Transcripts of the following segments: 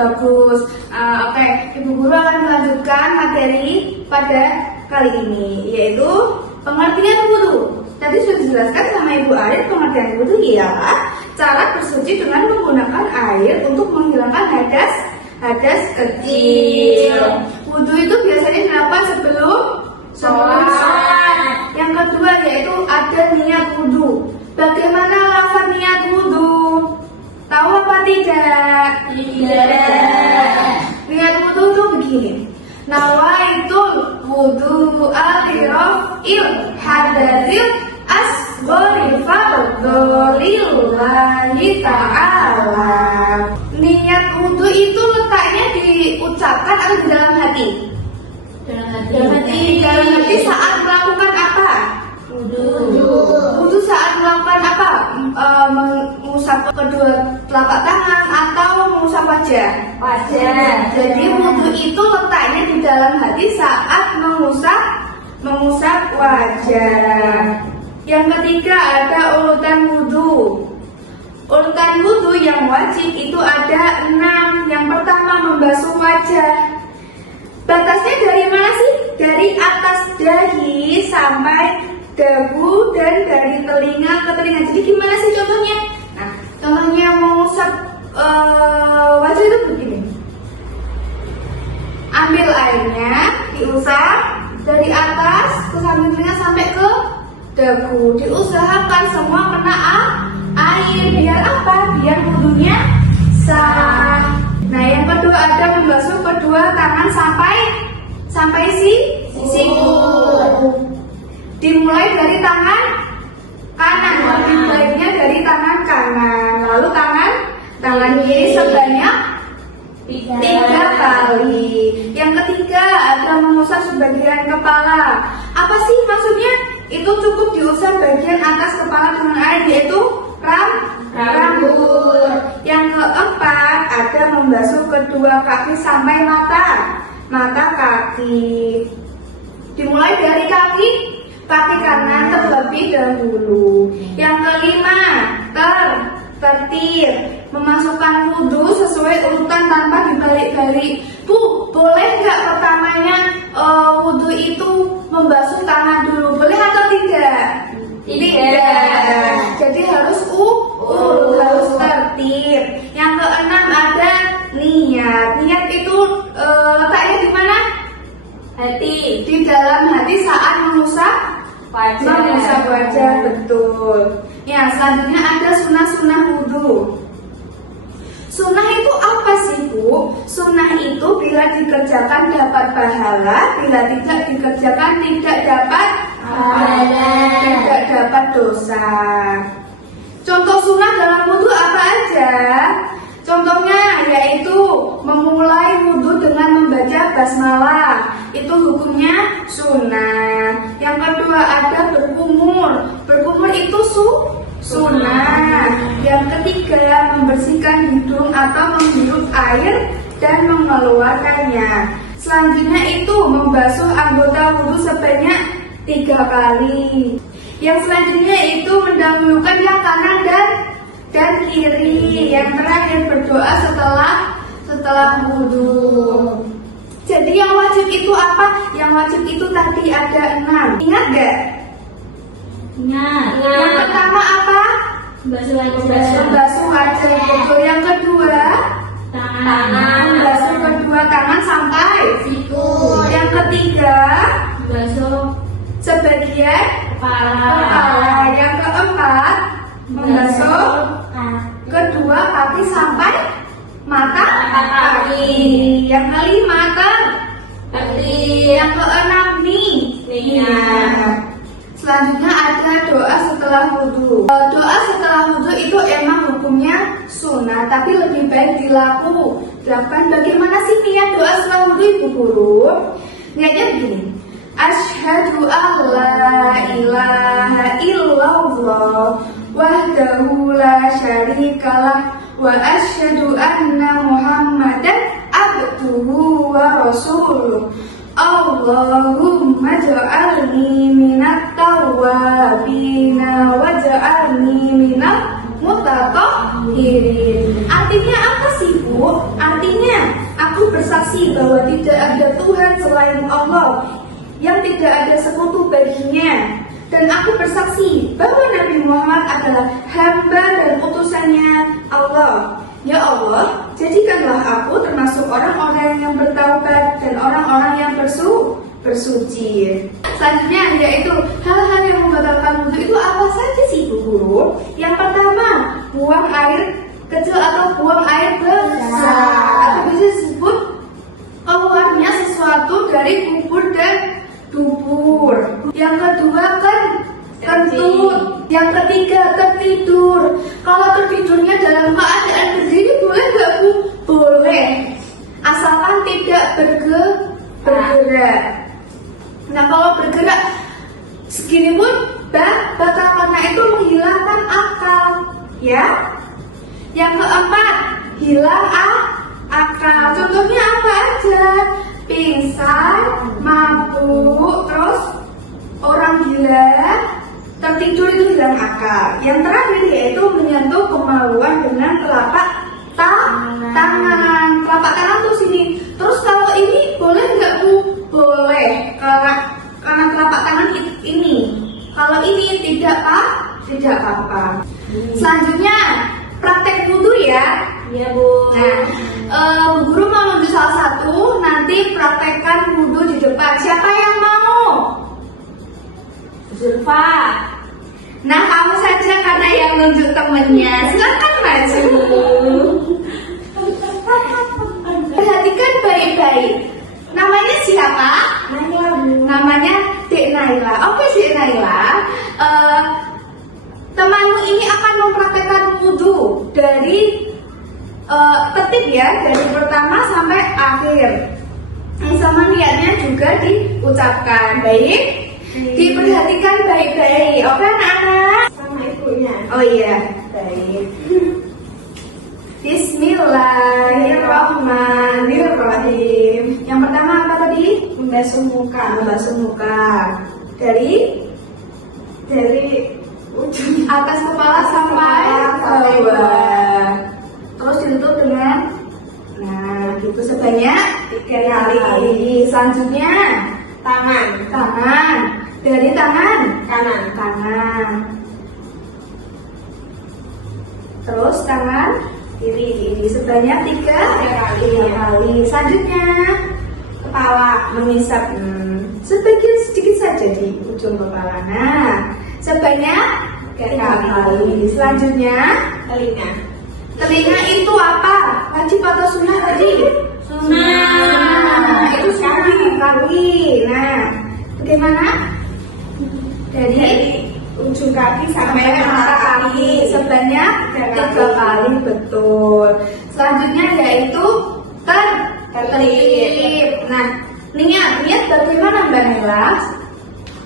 bagus. Oke, Ibu Guru akan melanjutkan materi pada kali ini, yaitu pengertian wudu. Tadi sudah dijelaskan sama Ibu Arif, pengertian wudu ialah cara bersuci dengan menggunakan air untuk menghilangkan hadas kecil. Wudu itu biasanya dilakukan sebelum sholat. Yang kedua yaitu ada niat wudu. Bagaimana lafaz niat wudu? Tahu apa tidak? Tidak. Niat wudu itu begini. Nawaitul wudu al-raf'il hadatsil asghari fardholillahi ta'ala. Niat wudu itu letaknya diucapkan atau di dalam hati? Di dalam hati saat melakukan apa? Wudu saat melakukan apa? Mengusap kedua telapak tangan atau mengusap wajah? Jadi wudu itu letaknya di dalam hati saat mengusap wajah. Yang ketiga ada urutan wudu. Urutan wudu yang wajib itu ada 6. Yang pertama membasuh wajah. Batasnya dari mana sih? Dari atas dahi sampai dagu dan dari telinga ke telinga. Jadi gimana sih contohnya? Nah, contohnya mengusap wajah itu begini. Ambil airnya, diusap dari atas ke samping telinga sampai ke dagu. Diusahakan semua kena air. Biar apa? Biar wudunya sah. Nah, yang kedua ada membasuh kedua tangan sampai siku. Dimulai dari tangan kanan, lebih baiknya dari tangan kanan. Lalu tangan kiri sebanyak 3 kali. Yang ketiga ada mengusap sebagian kepala. Apa sih maksudnya? Itu cukup diusap bagian atas kepala dengan air, yaitu rambut. Yang keempat ada membasuh kedua kaki sampai mata kaki. Dimulai dari kaki kanan terlebih dahulu. Yang kelima tertib, memasukkan wudu sesuai urutan tanpa dibalik-balik. Bu, boleh nggak pertamanya wudu itu membasuh tangan dulu? Boleh atau tidak? Tidak. Jadi harus harus tertib. Yang keenam ada niat. Niat itu letaknya di mana? Hati. Di dalam hati saat mengusap wajah, betul. Ya, selanjutnya ada sunnah wudu. Sunnah itu apa sih, Bu? Sunnah itu bila dikerjakan dapat pahala, bila tidak dikerjakan tidak dapat pahala, tidak dapat dosa. Contoh sunnah dalam wudu apa aja? Contohnya yaitu memulai wudu dengan membaca basmalah. Itu hukumnya sunnah. Yang kedua ada berkumur. Berkumur itu sunnah. Yang ketiga membersihkan hidung atau menghirup air dan mengeluarkannya. Selanjutnya itu membasuh anggota wudu sebanyak 3 kali. Yang selanjutnya itu mendahulukan yang kanan dan kiri. Yang terakhir berdoa setelah wudu. Jadi yang wajib itu apa? Yang wajib itu tadi ada 6. Ingat gak? Ingat. Yang pertama apa? Membasuh wajah. Membasuh wajah. Yang kedua Tangan. membasuh kedua tangan sampai Siku. Yang ketiga Membasuh sebagian kepala. Yang keempat membasuh kedua kaki sampai mata kaki. Yang kelima yang keenam niat. Selanjutnya ada doa setelah wudu. Doa setelah wudu itu emang hukumnya sunnah, tapi lebih baik dilakukan. Bagaimana sih niat doa setelah wudu, Ibu Guru? Niatnya begini. Asyhadu alla ilaha illallah wahdahu la syarikalah wa asyhadu anna Muhammadan abduhu wa rasuluh. Allahumma ja'alni minat tawwabina wa ja'alni minat mutatahhirin. Artinya apa sih, Bu? Artinya bersaksi bahwa tidak ada Tuhan selain Allah, yang tidak ada sekutu baginya. Dan aku bersaksi bahwa Nabi Muhammad adalah hamba dan utusannya Allah. Ya Allah, jadikanlah aku termasuk orang-orang yang bertaubat dan orang-orang yang bersuci. Selanjutnya yaitu hal-hal yang membatalkan wudhu itu apa saja sih Bu Guru? Yang pertama, buang air kecil atau buang air besar, atau bisa disebut keluarnya sesuatu dari kubur dan dubur. Yang kedua kentut. Yang ketiga tertidur. Kalau tertidurnya dalam keadaan berdiri boleh nggak Bu? Boleh, asalkan tidak bergerak. Nah kalau bergerak segini pun bakal karena itu menghilangkan akal, ya. Yang keempat, hilang akal. Contohnya apa aja? Pingsan, mabuk, terus orang gila, tertidur itu hilang akal. Yang terakhir yaitu menyentuh kemaluan dengan telapak tangan. Telapak tangan tuh sini. Terus kalau ini boleh nggak Bu? Boleh, karena telapak tangan ini. Kalau ini tidak apa-apa. Selanjutnya praktek wudhu ya. Iya Bu. Nah, Bu Guru mau nunjuk salah satu, nanti praktekkan wudhu di depan. Siapa yang mau? Zulfa. Nah, kamu saja karena yang nunjuk temennya. Silakan maju. Perhatikan baik-baik. Namanya siapa? Naila Bu. Namanya Dek Naila. Oke Dek Naila, temanmu ini akan mempraktekkan wudhu dari tertib ya, dari pertama sampai akhir. Sama niatnya juga diucapkan. Baik, diperhatikan baik-baik. Oke anak-anak? Sama ibunya. Oh iya, baik. Bismillahirrahmanirrahim. Yang pertama apa tadi? Membasuh muka. Membasuh muka. Dari ujung atas kepala sampai bawah. Terus ditutup dengan gitu sebanyak 3 kali. Selanjutnya tangan. Dari tangan kanan. Terus tangan kiri sebanyak 3 kali. Selanjutnya kepala, mengisap sebagian sedikit saja di ujung kepala. Nah, sebanyak 3 kali. Selanjutnya telinga itu apa? Wajib atau sunnah tadi? Sunnah. Itu sekali. Nah, bagaimana? Dari ujung kaki sampai mata kaki sebanyak 3 kali, betul. Selanjutnya yaitu tertib. Nah, niat bagaimana Mbak Nela?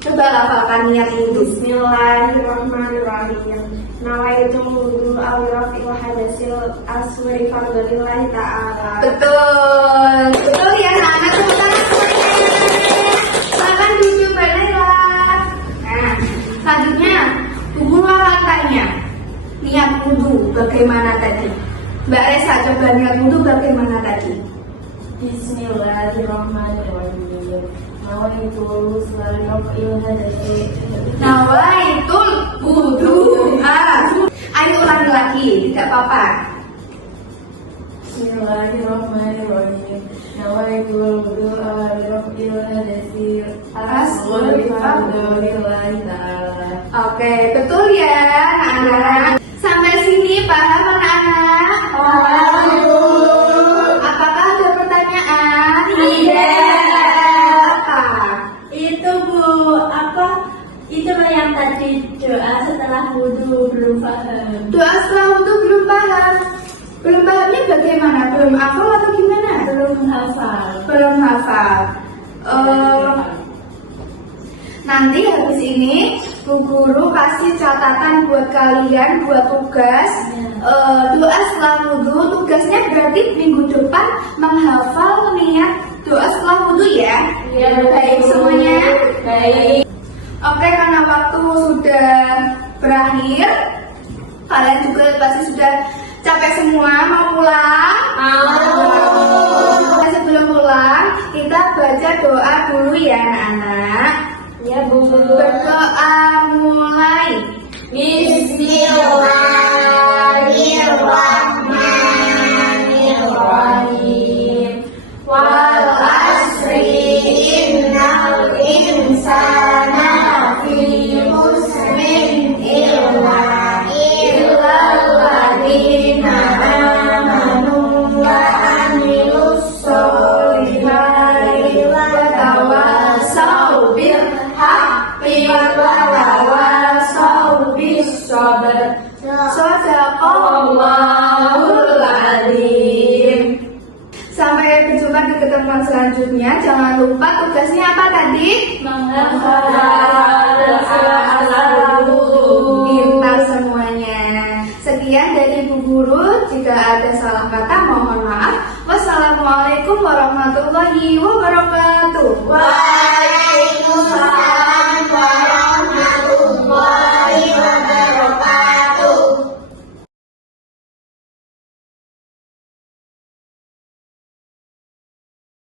Coba lafalkan niat itu. Bismillahirrahmanirrahim. Nawaitu wudhu awirafil hadasil aswari fardalillahi ta'ala. Betul ya anak-anak, tepuk tangan semuanya. Silakan duduk Mbak Nela. Nah, selanjutnya Bu Guru akan tanya niat wudhu bagaimana tadi? Mbak Resa coba niat wudhu bagaimana tadi? Bismillahirrahmanirrahim. Nawaitul wudhu. Ayo ulangi lagi, tidak apa-apa. Bismillahirrahmanirrahim. Nawaitul wudhu awirafil hadasil Aswari fardalillahi ta'ala. Oke, betul ya anak-anak. Sampai sini paham anak-anak? Apakah ada pertanyaan? Apa? Itu Bu, itu yang tadi doa setelah wudhu belum paham. Doa setelah wudhu belum paham. Belum pahamnya bagaimana? Belum hafal atau gimana? Belum hafal. Nanti habis ini Bu Guru kasih catatan buat kalian, buat tugas doa setelah wudhu. Tugasnya berarti minggu depan menghafal niat doa setelah wudhu ya. Baik semuanya. Baik. Oke, karena waktu sudah berakhir, kalian juga pasti sudah Capek semua, mau pulang? Sebelum pulang, kita baca doa dulu ya anak-anak. Ya Bu. Berdoa mulai. Bismillahirrahmanirrahim. Wal asri innal insana fi khusrin illa alladzina amanu wa amilus solihati wa tawassaw bil haqqi wa tawassaw bis sabr. Shadaqallahul adzim. Sampai berjumpa di ketemuan selanjutnya. Jangan lupa tugasnya apa tadi? Pintar semuanya. Sekian dari Bu Guru. Jika ada salah kata mohon maaf. Wassalamualaikum warahmatullahi wabarakatuh. Waalaikumsalam.